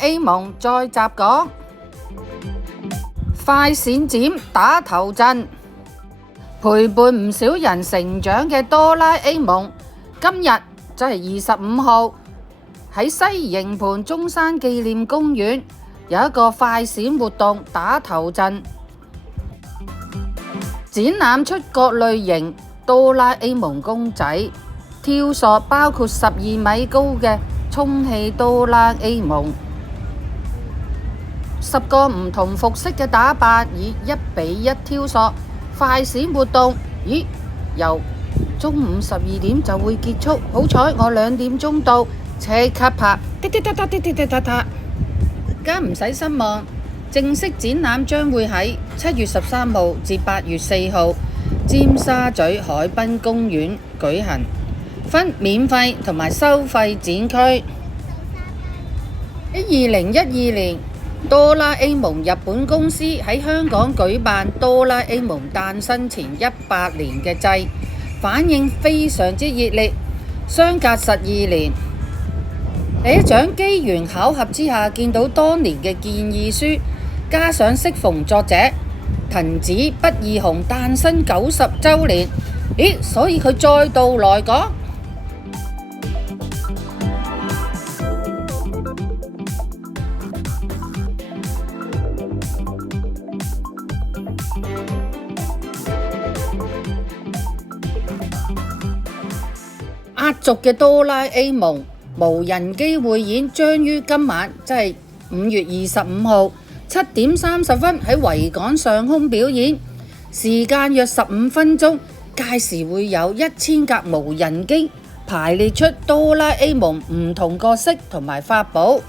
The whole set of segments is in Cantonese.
A 夢再集講，快閃展打頭陣，陪伴唔少人成長嘅哆啦 A 夢，今日就係25號喺西營盤中山紀念公園有一個快閃活動打頭陣，展覽出各類型哆啦 A 夢公仔，跳索包括12米高嘅充氣哆啦 A 夢，10個唔同服飾嘅打扮，以1:1跳索。快閃活動，由中午12點就會結束，好彩我2點鐘到，即刻拍，家唔使失望。正式展覽將會喺7月13號至8月4號，尖沙咀海濱公園舉行，分免費同埋收費展區。喺2012年，哆啦 A 夢日本公司喺香港舉辦哆啦 A 夢誕生前100年嘅祭，反應非常之熱烈。相隔12年，喺一場機緣巧合之下見到當年嘅建議書，加上適逢作者藤子不二雄誕生90週年，所以佢再度來港。壓軸嘅哆啦 A 夢無人機匯演將於今晚，即係5月25號7點30分喺維港上空表演，時間約15分鐘。屆時會有1000架無人機排列出哆啦 A 夢唔同角色同埋法寶。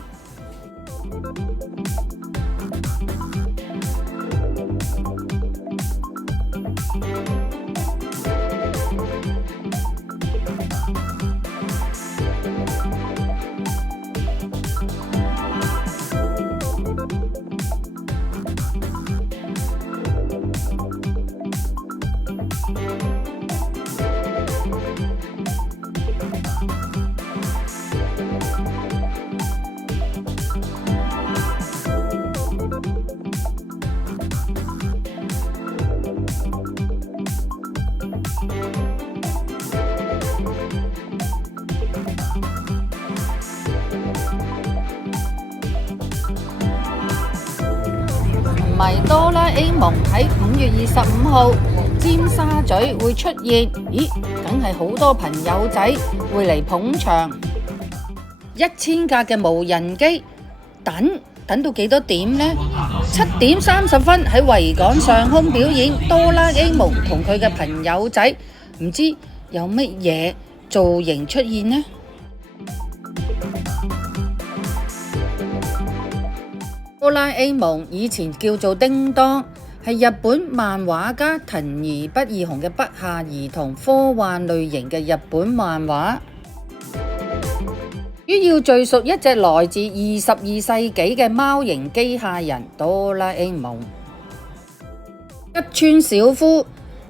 迷哆啦 A 夢喺5月25號尖沙咀會出現，梗係好多朋友仔會嚟捧場。1000架嘅無人機，等到幾多點呢？7點30分喺維港上空表演，哆啦 A 夢同佢嘅朋友仔，唔知有乜嘢造型出現呢？哆啦 A 夢以前叫做叮當，係日本漫畫家藤兒不二雄嘅筆下兒童科幻類型嘅日本漫畫，主要敘述一隻來自22世紀嘅貓型機械人哆啦 A 夢。吉川小夫，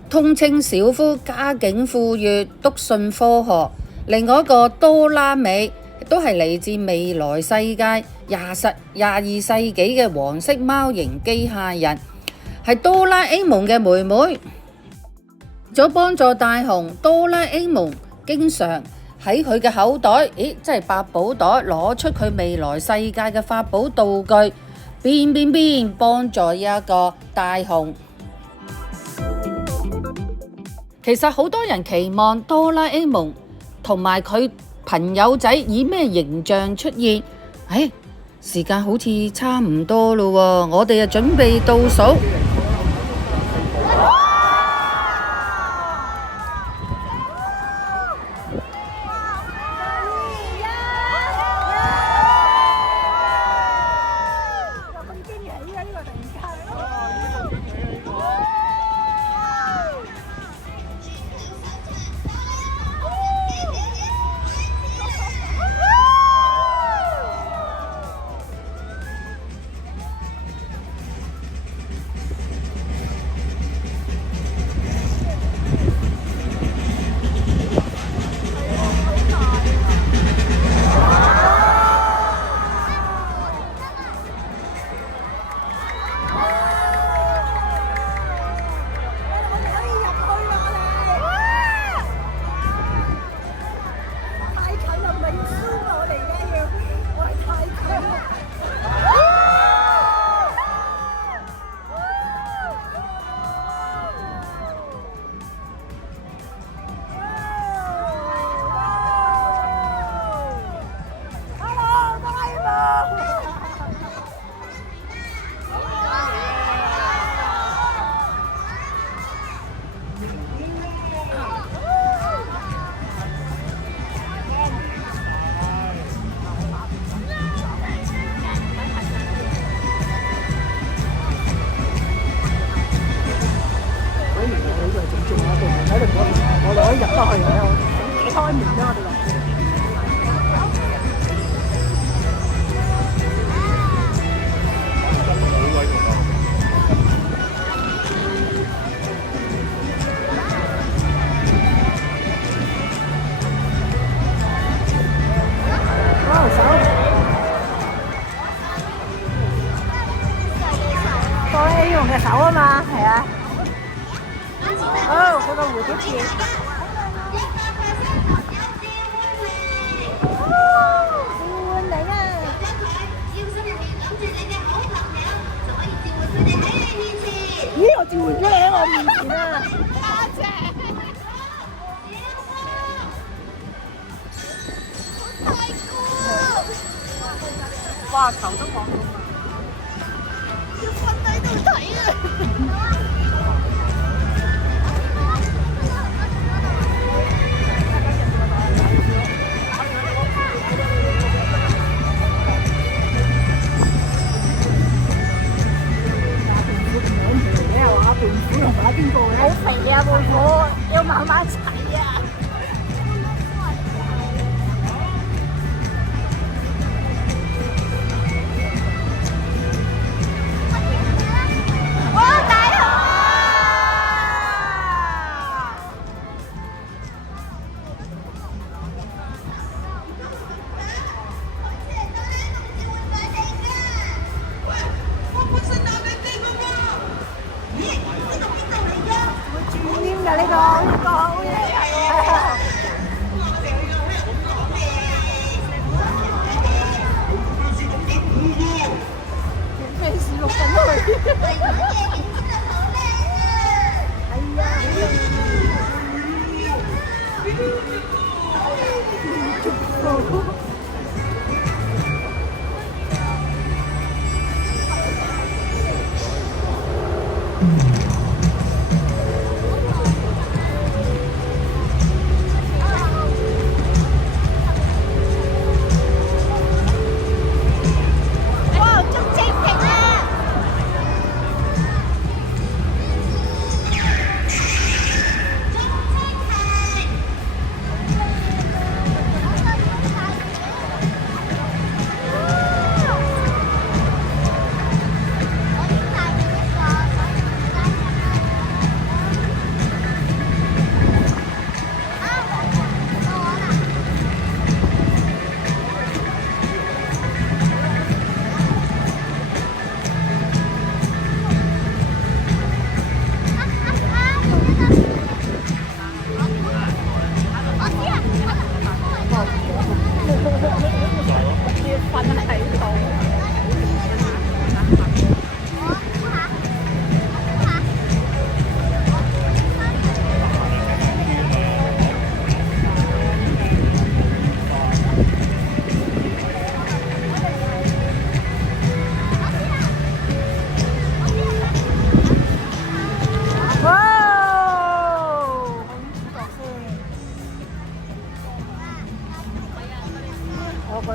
通稱小夫，家境富裕，篤信科學。另外一個哆啦美都係嚟自未來世界22世紀嘅黃色貓型機械人，係哆啦 A 夢嘅妹妹。為咗幫助大雄，哆啦 A 夢經常喺佢嘅口袋，即係百寶袋，攞出佢未來世界嘅法寶道具，變幫助一個大雄。其實好多人期望哆啦 A 夢同埋佢朋友仔以咩形象出現？時間好似差唔多咯喎，我哋就準備倒數。啊嘛，係啊。哦，嗰個蝴蝶結。換嚟啊！咦，我召喚咗你喺我面前啊！多謝。哇！頭都望到啊！要瞓喺度睇啊！好肥啊！妹妹要慢慢踩啊！哇！大雄會轉黏㗎呢個好嘢啊！咩事錄緊佢？係啊！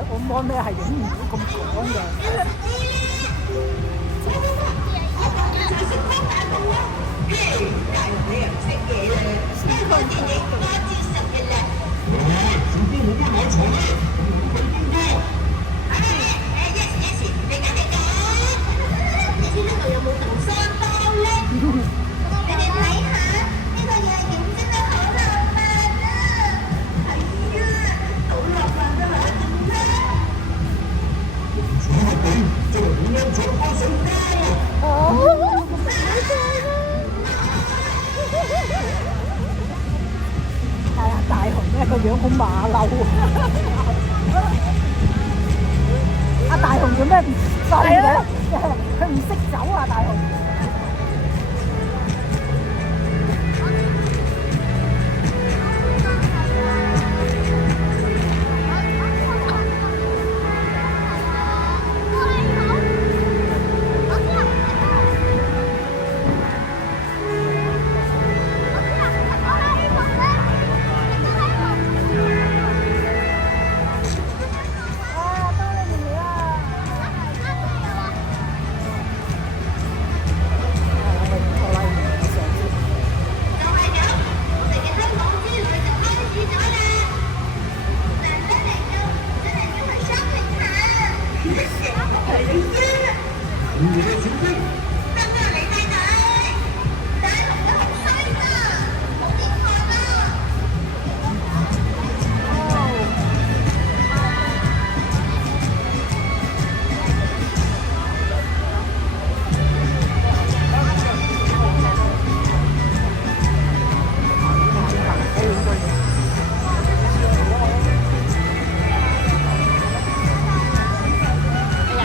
我摸咩係影唔到咁趕嘅。係啊，大雄咧個樣好馬騮阿大雄做咩唔走嘅？佢唔識走啊，大雄。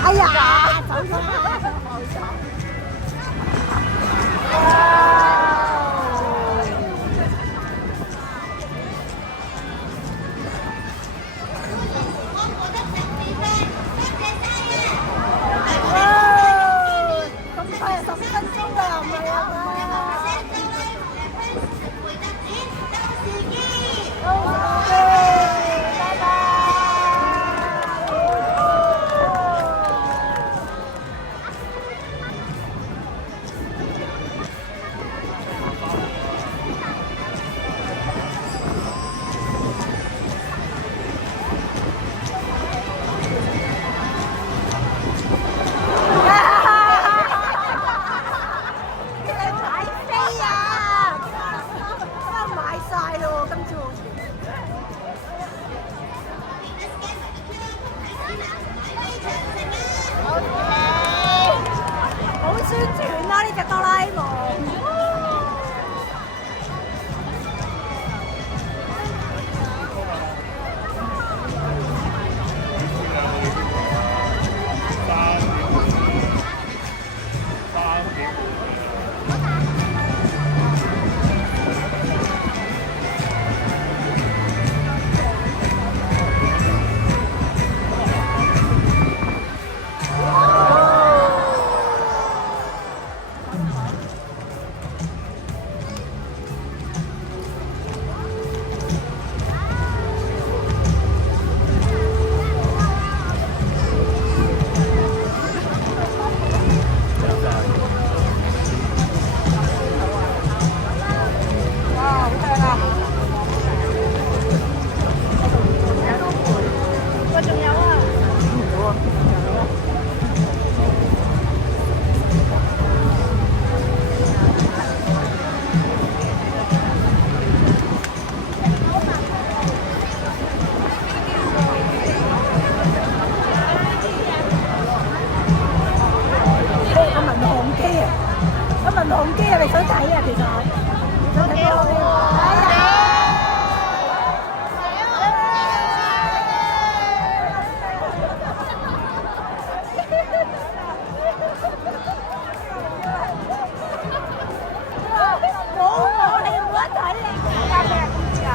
哎呀，走咗啦，冇錯。咁快10分鐘㗎，唔係啊嘛？拜拜。好宣傳啦！呢隻哆啦 A 夢。民航機係咪想睇啊？其實想睇多啲。冇，你冇得睇你而家咩公司啊？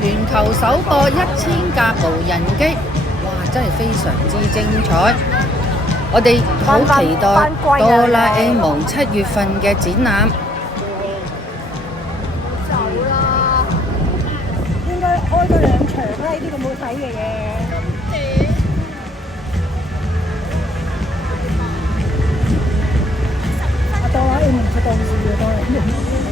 全球首播1000架無人機，哇！真係非常之精彩。我哋好期待哆啦 A 夢7月份嘅展覽。走啦！應該開咗2場啦，呢啲咁好睇嘅嘢。哆啦 A 夢出到事嘅哆啦 A 夢。